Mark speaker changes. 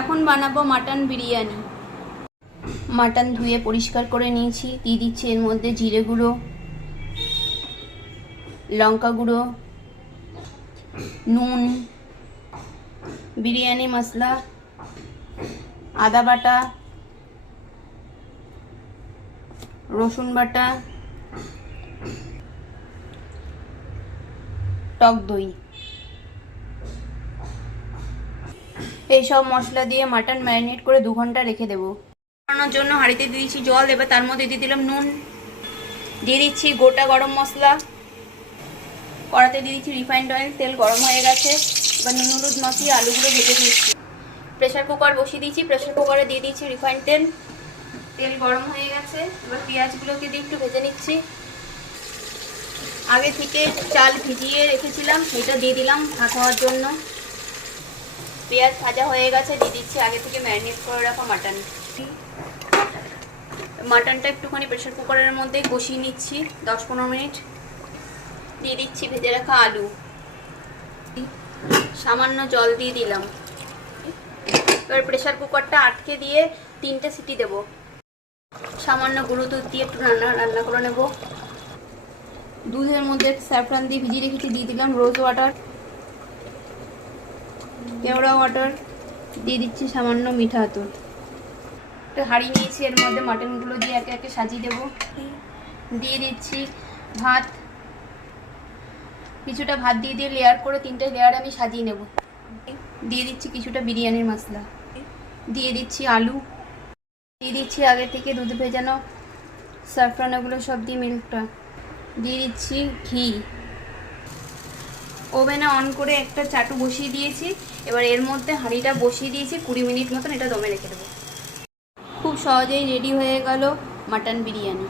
Speaker 1: এখন বানাবো mutton biryani. Mutton ধুয়ে পরিষ্কার করে নিয়েছি। দিয়ে দিচ্ছি এর মধ্যে জিরে গুঁড়ো, লঙ্কা গুঁড়ো, নুন, বিরিয়ানি মশলা, আদা বাটা, রসুন বাটা, টক দই। এইসব মশলা দিয়ে মাটন ম্যারিনেট করে দু ঘণ্টা রেখে দেবো। বানানোর জন্য হাঁড়িতে দিয়ে দিচ্ছি জল, এবার তার মধ্যে দিয়ে দিলাম নুন। দিয়ে দিচ্ছি গোটা গরম মশলা। কড়াতে দিয়ে দিচ্ছি রিফাইন্ড অয়েল, তেল গরম হয়ে গেছে। এবার নুন, হলুদ, মাখিয়ে আলুগুলো ভেজে দিচ্ছি প্রেশার কুকার বসিয়ে দিচ্ছি প্রেশার কুকারে দিয়ে দিচ্ছি রিফাইন্ড তেল। তেল গরম হয়ে গেছে, এবার পেঁয়াজগুলোকে দিয়ে একটু ভেজে নিচ্ছি। আগে থেকে চাল ভিজিয়ে রেখেছিলাম সেটা দিয়ে দিলাম ভাত হওয়ার জন্য। পেঁয়াজ ভাজা হয়ে গেছে, দিয়ে দিচ্ছি আগে থেকে ম্যারিনেট করে রাখা মাটন। মাটনটা একটুখানি প্রেশার কুকারের মধ্যে কষিয়ে নিচ্ছি, দশ পনেরো মিনিট। দিয়ে দিচ্ছি ভেজে রাখা আলু। সামান্য জল দিয়ে দিলাম। এবার প্রেশার কুকারটা আটকে দিয়ে তিনটে সিটি দেব। সামান্য গুঁড়ো দুধ দিয়ে একটু রান্না রান্না করে নেব। দুধের মধ্যে স্যাফরান দিয়ে ভিজিয়ে রেখেছি, দিয়ে দিলাম রোজ ওয়াটার। কেওড়া ওয়াটার দিয়ে দিচ্ছি সামান্য মিঠা আতর। একটা হাঁড়ি নিয়েছি, এর মধ্যে মাটনগুলো দিয়ে একে একে সাজিয়ে দেবো। দিয়ে দিচ্ছি ভাত। কিছুটা ভাত দিয়ে দিয়ে লেয়ার করে তিনটে লেয়ার আমি সাজিয়ে নেব। দিয়ে দিচ্ছি কিছুটা বিরিয়ানির মশলা। দিয়ে দিচ্ছি আলু। দিয়ে দিচ্ছি আগে থেকে দুধ ভেজানো স্যাফরান এগুলো সব দিয়ে মিল্কটা দিয়ে দিচ্ছি ঘি। ওভেনে অন করে একটা চাটু বসিয়ে দিয়েছি। এবার এর মধ্যে হাঁড়িটা বসিয়ে দিয়েছি, কুড়ি মিনিট মতন এটা দমে রেখে দেবো। খুব সহজেই রেডি হয়ে গেল মাটন বিরিয়ানি।